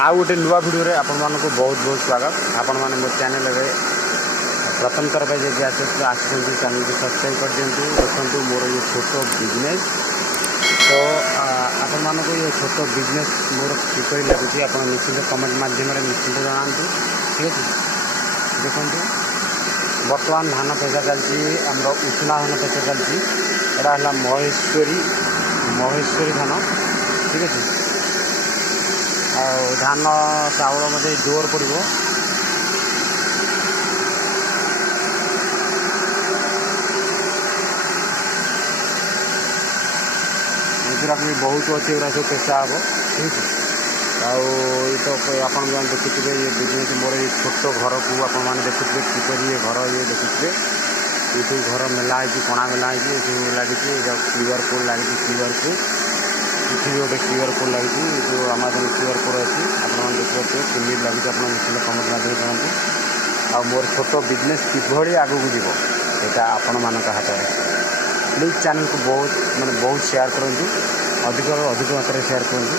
आउ गोटे नुआ भिडियो रे आपण मानक बहुत बहुत स्वागत। आपण माने मो चैनल रे प्रथम थर पे जब आसुँच चैनल को सब्सक्राइब कर दिंतु। देखो मोर ये छोट बिजनेस तो आपण मानक ये छोट बिजनेस मोर किपरि लगुच आप निश्चित कमेंट माध्यम निश्चित जनातु। ठीक है देखो बर्तमान धान पेशा चलती आम उष्णा धान पेशा चलती एटा है महेश्वरी धान। ठीक है धान चाउल मध्य जोर पड़ो भी बहुत अच्छे सब पेशा हम। ठीक है तो आप देखुए ये बिजनेस मोर ये छोट घर को आपने देखुए किपर ये घर ये देखुए ये घर मेला कणा मेला लगी क्यूआर कोड लगी क्यूआर कोड ये गोटे क्यूआर कोड लगी जो आमाजन क्यूआर कोड अच्छी आप देखिए केमी लगी आप निश्चित कमेंट माध्यम करते। आ मोर छोट बिजनेस किभली आगू जीव यहाँ आपण मान हाथ में प्लीज चैनल को बहुत शेयर करूँ अधिक मात्रा शेयर करूँ।